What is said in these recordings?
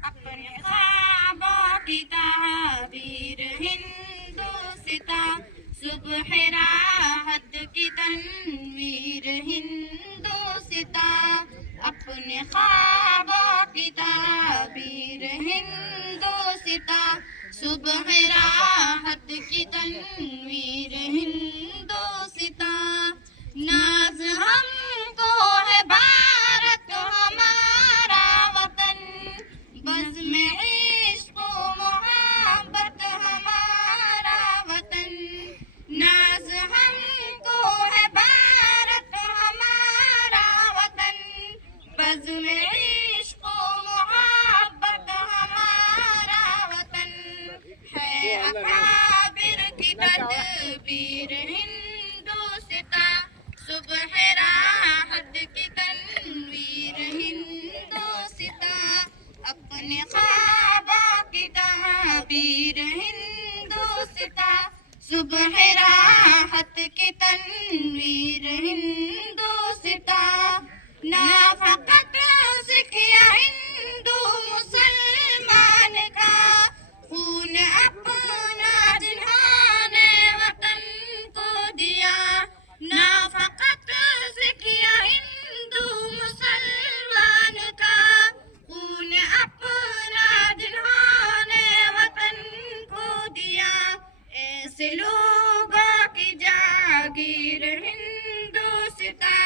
اپنے خوابوں کی تعبیر ہندوستا صبح راحت کی تنویر ہندوستا اپنے خوابوں کی تعبیر ہندوستا صبح راحت کی تنویر ہندوستا ناز ہم کو ہے بھارت ہمارا وطن بزم عشق و محبت ہمارا وطن ناز ہم کو ہے بھارت ہمارا وطن بزم عشق و محبت ہمارا وطن ہے اکابر کی تدبیر ہندوستا صبح راحت کی تنویر ہندوستا اپنے خوابوں کی تعبیر ہندوستا صبح راحت کی تنویر ہندوستا نہ فقط سکھیا ہندو مسلمان کا خون اپنا جنہوں نے وطن کو دیا نہ فقط سکھیا ہندو مسلمان کا خون اپنا جنہوں نے وطن کو دیا ایسے لوگوں کی جاگیر ہندوستا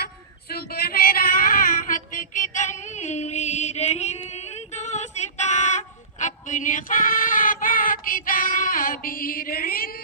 صبح راحت کی تنویر ہندوستا اپنے خوابوں کی تعبیر ہندوستا